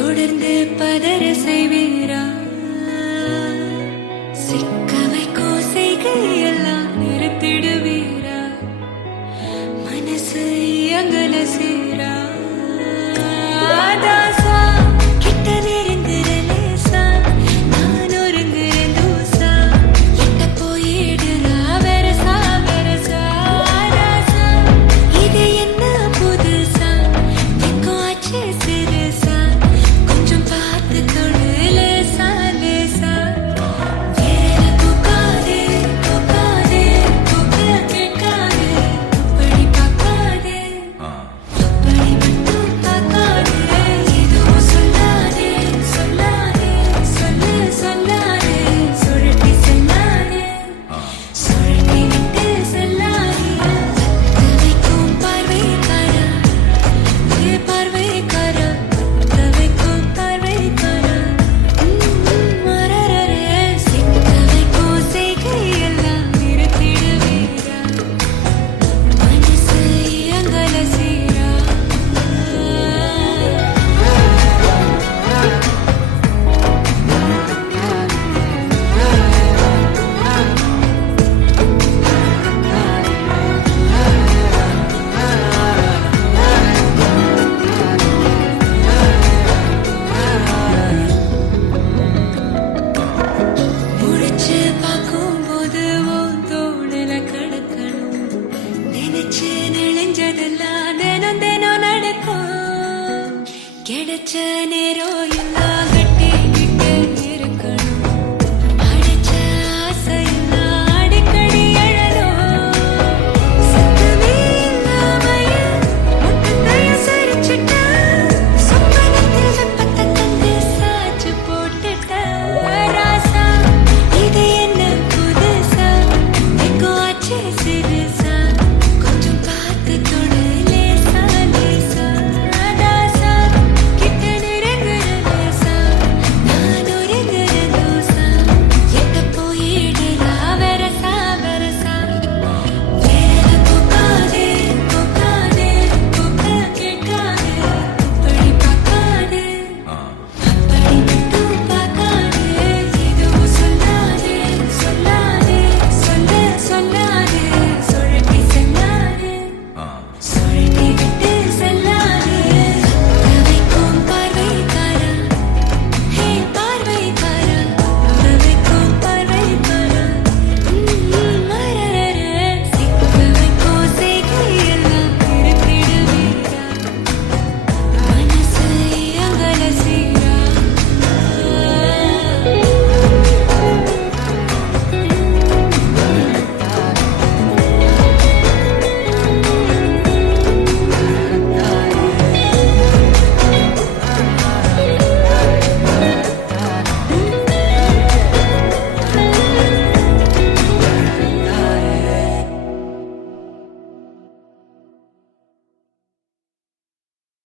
தொடர்ந்து பதற செய்வீரா சிக்க வைக்கும் செய்கையெல்லாம் நிறுத்திடுவீரா மனசு இயங்கல சீரா தாசா கிட்ட நெருங்குற லேசா நான் ஒருங்குற தூசா கிட்ட போயிடுறா வெரசா வெரசா தாசா இது என்ன புதுசா வெக்கம் ஆச்சு சிறுசா கொஞ்சம் பார்த்து தொடு லேசா லேசா வேற தூக்காதே தூக்காதே தூக்க கேட்காதே அப்படி பார்க்காதே அப்படி மட்டும் பார்க்காதே எதுவும் சொல்லாதே சொல்லாதே சொல்லு சொல்லாதே சுழட்டி செல்லாதே சுழட்டி விட்டு செல்லாதே பத்த வைக்கும் பார்வைக்காரா பார்வைக்காரா பத்த வைக்கும் பார்வைக்காரா மரரரே சிக்க வைக்கும் செய்கையெல்லாம் நிறுத்திடுவீரா மனசு இயங்கல சீரா முடிச்சு பார்க்கும்போது உன் தோணுல கிடக்கணும் நினைச்சு நெளிஞ்சதெல்லாம் தினம் தினம் நடக்கும் கிடைச்ச நேரம் எல்லாம்